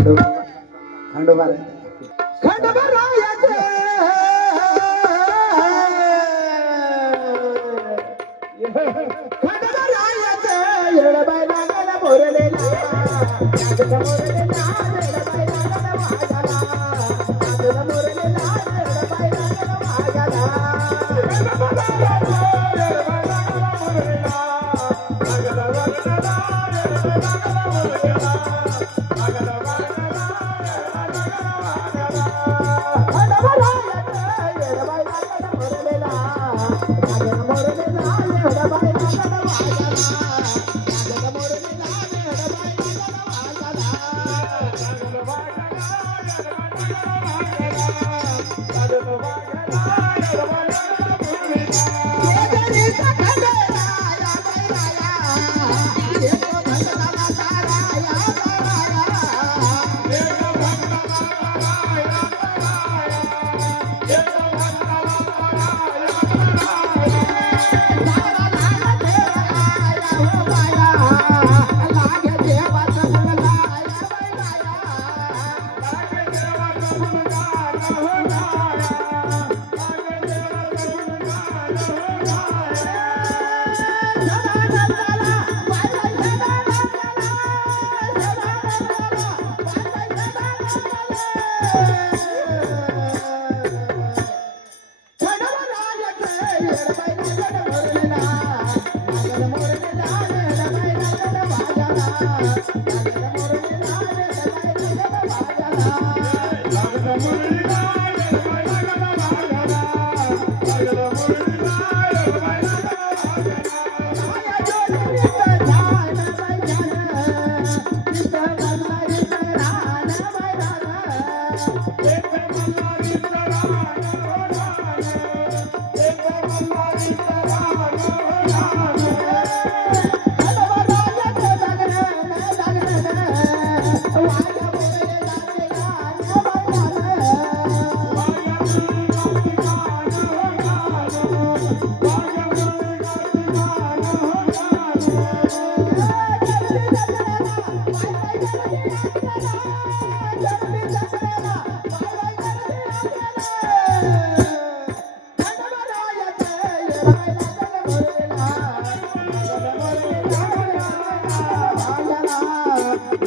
खंडोबा खंडोबा खंडोबा रायाचे. खंडोबा रायाचे. येडबाई लागला मोरलेला वागला Bye.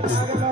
Thank you.